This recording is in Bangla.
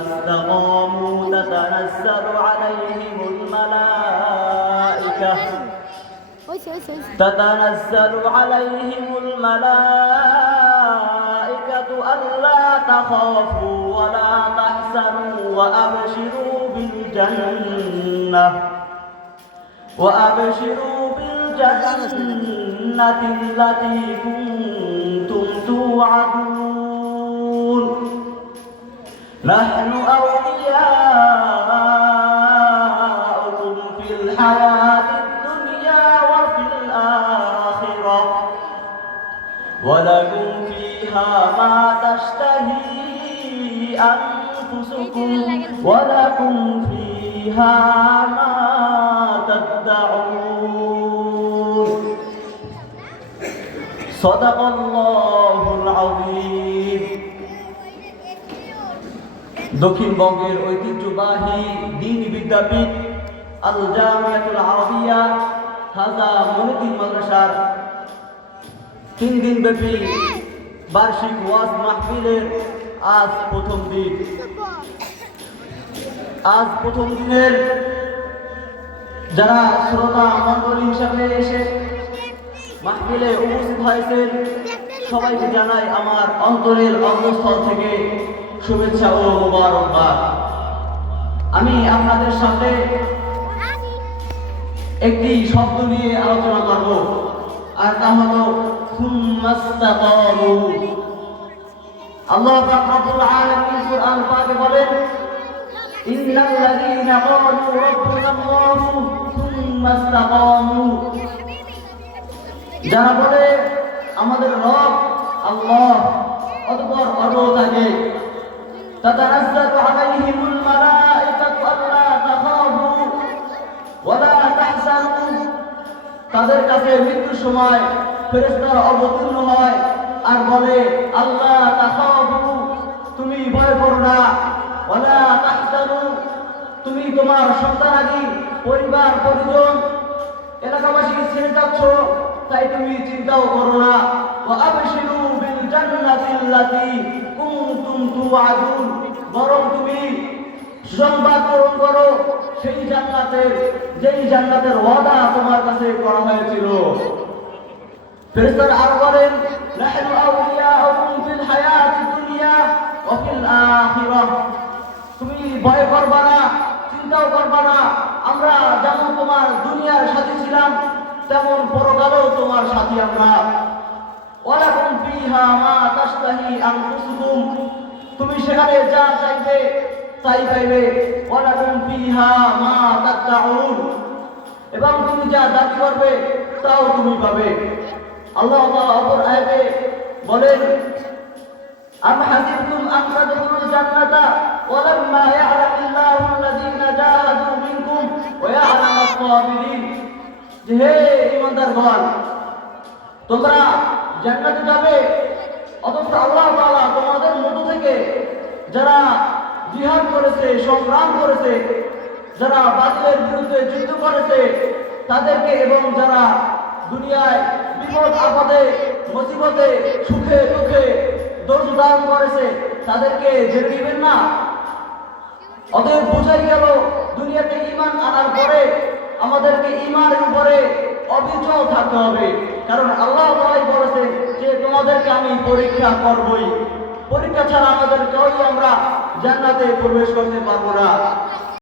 استقاموا تتنزل عليهم الملائكة ألا تخافوا ولا تحزنوا وأبشروا بالجنة التي كنتم توعدون نحن أولياؤكم في الحياة الدنيا وفي الآخرة ولكم فيها ما تشتهي أنفسكم ولكم فيها ما تدعون صدق الله العظيم দক্ষিণবঙ্গের ঐতিহ্যবাহী দ্বীনি বিদ্যাপীঠ আল জামিয়াতুল আরবিয়া হাজা মনিদ্দিন মাদ্রাসার 3 দিনব্যাপী বার্ষিক ওয়াজ মাহফিলের আজ প্রথম দিনের যারা শ্রোতা মণ্ডলী হিসাবে এসে মাহফিলে উপস্থিত হয়েছেন সবাইকে জানাই আমার অন্তরের অন্তঃস্থল থেকে শুভেচ্ছা ও মোবারকবাদ। আমি আপনাদের সামনে একটি শব্দ নিয়ে আলোচনা করব, আর তা হলো সুম্মাস্তাকামু। আল্লাহ পাক রব্বুল আলামিন কুরআন পাকে বলেন, ইন্নাল্লাযীনা ক্বালু রাব্বুনাল্লাহু সুম্মাস্তাকামু। যারা বলে আমাদের রব আল্লাহ, অতঃপর অটল থাকে, তাতানাজ্জালু আলাইহিমুল মালাইকাতু আল্লা তাখাফু ওয়া লা তাহজানু। তাদের কাছে মৃত্যুর সময় ফেরেশতারা অবতীর্ণ হয় আর বলে, আল্লাহ তাখাফু, তুমি ভয় করো না, ওয়া লা তাহজানু, তুমি তোমার সন্তানাদি পরিবার পরিজন এলাকাবাসীকে ছেড়ে যাচ্ছ, তাই তুমি চিন্তাও করো না। ওয়া আবশিরু বিল জান্নাতিল্লাতী কুনতুম তুআদুন, বরং তুমি সংবাদ গ্রহণ করো সেই জান্নাতের, যেই জান্নাতের ওয়াদা তোমার কাছে করা হয়েছিল। ফেরেশতারা আরো বলেন, নাহনু আউলিয়াউকুম ফিল হায়াতিদ দুনিয়া ওয়া ফিল আখিরাহ, তুমি ভয় করবা না, চিন্তাও করবা না, আমরা যেমন তোমার দুনিয়ার সাথী ছিলাম তেমন পরকালেও তোমার সাথী আমরা। ওয়ালাকুম ফিহা মা তাশতাহি আনফুসুকুম, তুমি সেখানে যা চাইবে তাই পাইবে। ওয়ালাকুম ফিহা মা তাদউন, এবং তুমি যা দাবি করবে তাও তুমি পাবে। আল্লাহ তাআলা অপর আয়াতে বলেন, আম হাসিবতুম আন তাদখুলুল জান্নাতা ওয়ালাম্মা ইয়া'লামিল্লাহু আল্লাযীনা জাহাদু মিনকুম ওয়া ইয়া'লামাস সাবিরিন। যে হে ঈমানদারগণ, তোমরা জান্নাতে যাবে, অথচ আল্লাহ তাআলা তোমাদের মধ্য থেকে যারা জিহাদ করেছে, সংগ্রাম করেছে, যারা বাতিলের বিরুদ্ধে যুদ্ধ করেছে তাদেরকে, এবং যারা দুনিয়ায় বিপদ আপদে মুসিবতে সুখে দুঃখে ধৈর্য ধারণ করেছে তাদেরকে ছেড়ে দিবেন না। অতএব বোঝাই গেল, দুনিয়াতে ঈমান আনার পরে আমাদেরকে ঈমানের উপরে অবিচল থাকতে হবে, কারণ আল্লাহ তাআলাই বলেছেন যে তোমাদেরকে আমি পরীক্ষা করবই, পরীক্ষা ছাড়া আমাদের কেউই আমরা জান্নাতে প্রবেশ করতে পারবো না।